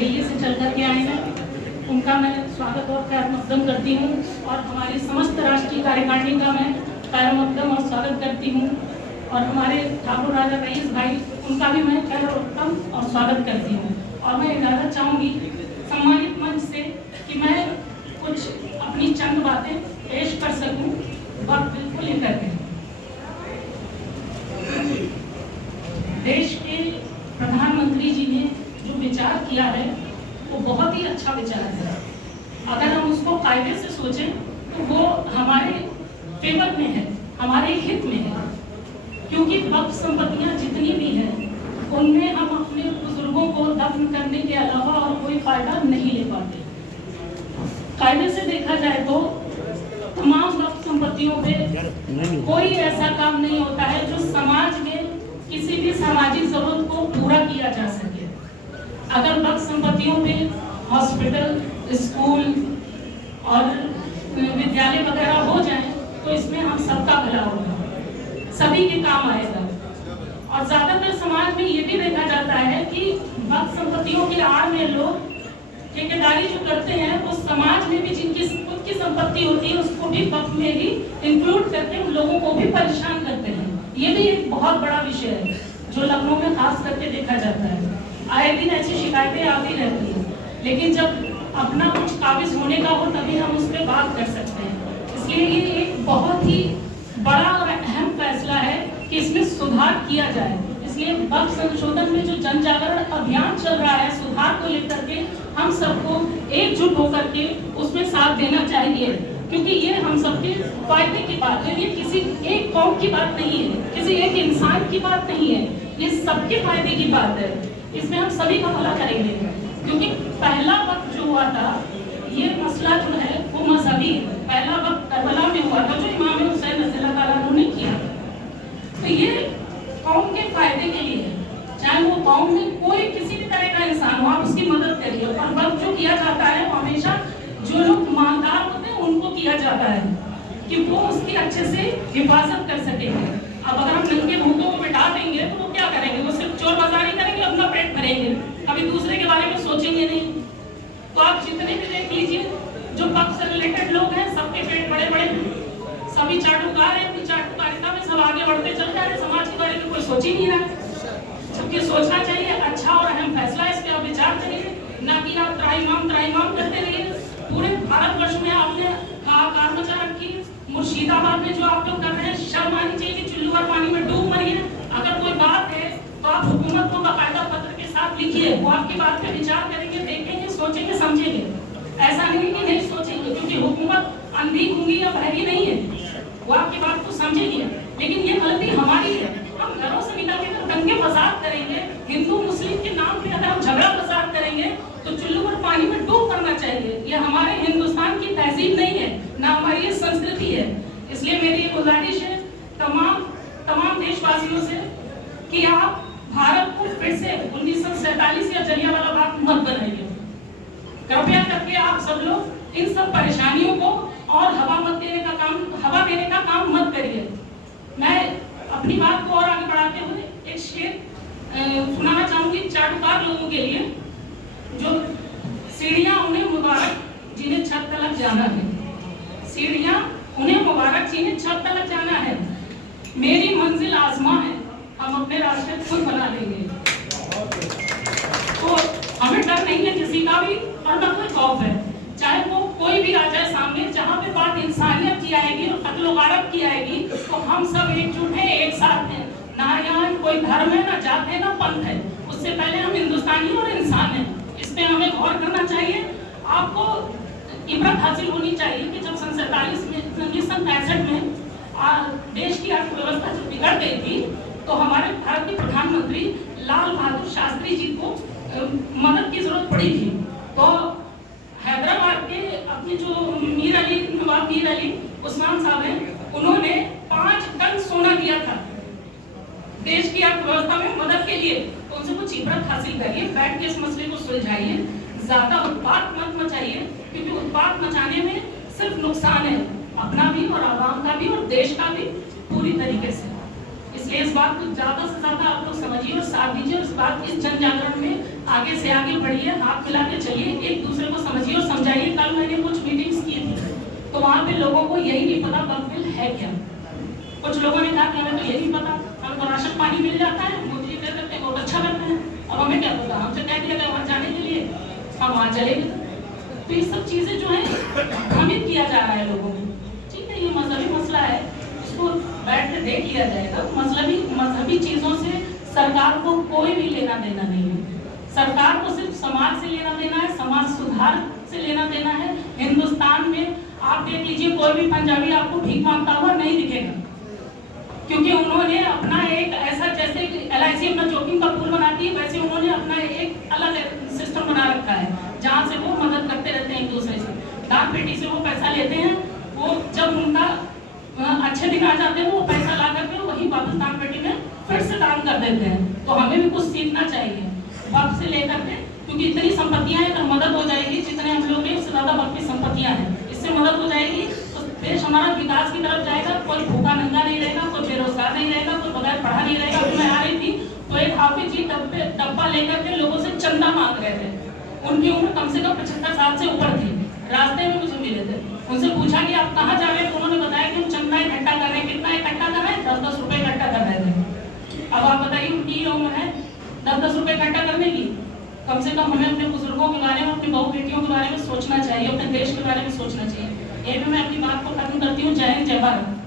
दिल्ली से चल करके आए हैं, उनका मैं स्वागत और खैर मकदम करती हूँ और हमारी समस्त राष्ट्रीय कार्यकारिणी का मैं खैर मकदम और स्वागत करती हूँ और हमारे ठाकुर राजा रईस भाई उनका भी मैं खैर मकदम और स्वागत करती हूँ। और मैं इजाज़त चाहूँगी सम्मानित मंच से कि मैं कुछ अपनी चंद बातें पेश कर सकूँ वक्त बिल्कुल लेकर के। देश के प्रधानमंत्री जी ने जो विचार किया है वो बहुत ही अच्छा विचार है। अगर हम उसको कायदे से सोचें तो वो हमारे फेवर में है, हमारे हित में है, क्योंकि वक्फ संपत्तियां जितनी भी हैं उनमें हम अपने बुजुर्गों को दफन करने के अलावा और कोई फायदा नहीं ले पाते। कायदे से देखा जाए तो तमाम वक्फ संपत्तियों पे कोई ऐसा काम नहीं होता है जो समाज में किसी भी सामाजिक जरूरत को पूरा किया जा सके। अगर वक्फ संपत्तियों पे हॉस्पिटल, स्कूल और विद्यालय वगैरह हो जाए तो इसमें हम सबका भला होगा, सभी के काम आएगा। और ज्यादातर समाज में ये भी देखा जाता है कि वक्फ संपत्तियों की आड़ में लोग ठेकेदारी जो करते हैं वो समाज में भी जिनकी खुद की संपत्ति होती है उसको भी वक्फ में ही इंक्लूड करके उन लोगों को भी परेशान करते हैं। ये भी एक बहुत बड़ा विषय है जो लखनऊ में खास करके देखा जाता है। आए दिन ऐसी शिकायतें आती रहती हैं, लेकिन जब अपना कुछ काबिज होने का हो तभी हम उस पर बात कर सकते हैं। इसलिए ये एक बहुत ही बड़ा और अहम फैसला है कि इसमें सुधार किया जाए। इसलिए वक्फ संशोधन में जो जन जागरण अभियान चल रहा है सुधार को लेकर के हम सबको एकजुट होकर के उसमें साथ देना चाहिए, क्योंकि ये हम सबके फायदे की बात है। ये किसी एक कौम की बात नहीं है, किसी एक इंसान की बात नहीं है, ये सबके फायदे की बात है। इसमें हम सभी का भला करेंगे, क्योंकि पहला वक्त जो हुआ था ये मसला जो है वो मजहबी पहला वक्त करबला में हुआ था जो इमाम हुसैन रज़ियल्लाहु ताला अन्हु ने किया। तो ये कौम के फायदे के लिए, चाहे वो कौम में कोई किसी भी तरह का इंसान हो आप उसकी मदद करिए। और वक्त जो किया जाता है वो हमेशा जो लोग ईमानदार होते हैं उनको किया जाता है कि वो उसकी अच्छे से हिफाजत कर सकेंगे। अब अगर हम नंगे भूखों को बिठा देंगे तो वो क्या करेंगे? वो सिर्फ चोर बाजारी करेंगे, अपना पेट भरेंगे, कभी दूसरे के बारे में सोचेंगे नहीं। तो आप जितने भी देख लीजिए जो वक्त से रिलेटेड लोग हैं सबके पेट बड़े बड़े, सभी चाटुकार हैं, अपनी चाटुकारिता में सब आगे बढ़ते चल रहे हैं, समाज के बारे में कोई सोच ही नहीं रहा। सबके सोचना चाहिए, अच्छा और अहम फैसला है, इस पे आप विचार करिए, ना कि आप त्राहिमाम करते रहिए। पूरे भारतवर्ष में आपने हाहाकार मचा रखी। मुर्शिदाबाद में जो आप लोग कर रहे हैं शर्म आनी चाहिए कि चुल्लू और पानी में डूब मरिए। अगर कोई बात है तो आप हुकूमत को बाकायदा पत्र के साथ लिखिए, वो आपकी बात पे विचार करेंगे, देखेंगे, सोचेंगे, समझेंगे। ऐसा नहीं कि नहीं सोचेंगे, क्योंकि हुकूमत अंधी गूंगी या बहरी नहीं है, वो आपकी बात को समझेगी। लेकिन ये गलती हमारी है, हम घरों से निकल के दंगे फसाद करेंगे, हिंदू मुस्लिम के नाम पे अगर हम झगड़ा फसाद करेंगे तो चुल्लू और पानी में डूब करना चाहिए। ये हमारे हिंदुस्तान की तहजीब नहीं है, ना हमारी ये संस्कृति है। इसलिए मेरी गुजारिश है तमाम देशवासियों से कि आप भारत को फिर से 1947 या जलियांवाला बाग मत बनाइए। कृपया करके आप सब लोग इन सब परेशानियों को और हवा देने का काम मत करिए। मैं अपनी बात को और आगे बढ़ाते हुए एक शेर सुनाना चाहूंगी चाटुकार लोगों के लिए। जो सीढ़ियां उन्हें मुबारक जिन्हें छत तक जाना है, सीढ़ियां उन्हें मुबारक जिन्हें छत तक जाना है, मेरी मंजिल आसमां है, हम अपने रास्ते खुद बना लेंगे। तो हमें डर नहीं है किसी का भी और न कोई खौफ है, चाहे वो कोई भी आ जाए सामने। जहाँ पे बात इंसानियत की आएगी और कत्लो गारत की आएगी तो हम सब एकजुट हैं, एक साथ हैं। ना यहाँ कोई धर्म है, ना जात है, ना पंथ है, उससे पहले हम हिंदुस्तानी और इंसान हैं। इस पे हमें गौर करना चाहिए। आपको इबरत हासिल होनी चाहिए कि जब सन 1965 में देश की अर्थव्यवस्था जब बिगड़ गई थी तो हमारे भारत के प्रधानमंत्री लाल बहादुर शास्त्री जी को मदद की जरूरत पड़ी थी। तो हैदराबाद के अपने जो नवाब मीर अली उस्मान साहब हैं, उन्होंने 5 टन सोना दिया था देश की अर्थव्यवस्था में मदद के लिए। तो उनसे कुछ इबरत हासिल करिए, बैठ के इस मसले को सुलझाइए, ज्यादा उत्पात मत मचाइए, क्योंकि उत्पात मचाने में सिर्फ नुकसान है, अपना भी और आवाम का भी और देश का भी पूरी तरीके से। इसलिए इस बात को ज्यादा से ज्यादा आप लोग समझिए और साथ दीजिए और इस जन जागरण में आगे से आगे बढ़िए, हाथ मिला के चलिए, एक दूसरे को समझिए और समझाइए। कल मैंने कुछ मीटिंग्स की थी तो वहाँ पे लोगों को यही नहीं पता बल्ब बिल है क्या। कुछ लोगों ने कहा कि हमें तो ये नहीं पता, हमको राशन पानी मिल जाता है, मोदी दे देते हैं, बहुत अच्छा करते हैं, अब हमें क्या पता, हमसे कह दिया गया वहाँ जाने के लिए, हम वहाँ चले गए। तो ये सब चीजें जो है भ्रमित किया जा रहा है लोगों में। ठीक है, ये मजहबी मसला है, इसको बैठ के देख लिया जाएगा। मजहबी चीजों से सरकार को कोई भी लेना देना नहीं है। सरकार को सिर्फ समाज से लेना देना है, समाज सुधार से लेना देना है। हिंदुस्तान में आप देख लीजिए, कोई भी पंजाबी आपको भीख मांगता हुआ नहीं दिखेगा, क्योंकि उन्होंने अपना एक ऐसा, जैसे LIC अपना जोखिम का पूल बनाती है, वैसे उन्होंने अपना एक अलग सिस्टम बना रखा है जहाँ से वो मदद करते रहते हैं एक दूसरे से। दान पेटी से वो पैसा लेते हैं, वो जब उनका अच्छे दिन आ जाते हैं वो पैसा ला करके वही वापस दान पेटी में फिर से दान कर देते हैं। तो हमें भी कुछ सीखना चाहिए वक्त से लेकर के, क्योंकि इतनी संपत्तियां हैं, अगर मदद हो जाएगी, जितने हम लोग उससे ज्यादा वक्त की संपत्तियां हैं, इससे मदद हो जाएगी तो देश हमारा विकास की तरफ जाएगा। कोई भूखा नंगा नहीं रहेगा, कोई बेरोजगार नहीं रहेगा, कोई बगैर पढ़ा नहीं रहेगा। अभी मैं आ रही थी तो एक हाफिज जी डब्बा लेकर के लोगों से चंदा मांग रहे थे। उनकी उम्र कम से कम 75 साल से ऊपर थी। रास्ते में मुझे मिले थे, उनसे पूछा कि आप कहाँ जा रहे हैं, तो उन्होंने बताया कि हम चंदा इकट्ठा कर रहे हैं। कितना इकट्ठा कर रहे हैं? 10-10 रुपए इकट्ठा कर रहे थे। अब आप बताइए उनकी उम्र है 10-10 रुपए इकट्ठा करने की। कम से कम हमें अपने बुजुर्गों के बारे में, अपनी बहू बेटियों के बारे में सोचना चाहिए, अपने देश के बारे में सोचना चाहिए। ये भी मैं अपनी बात को खत्म करती हूँ। जय हिंद, जय भारत।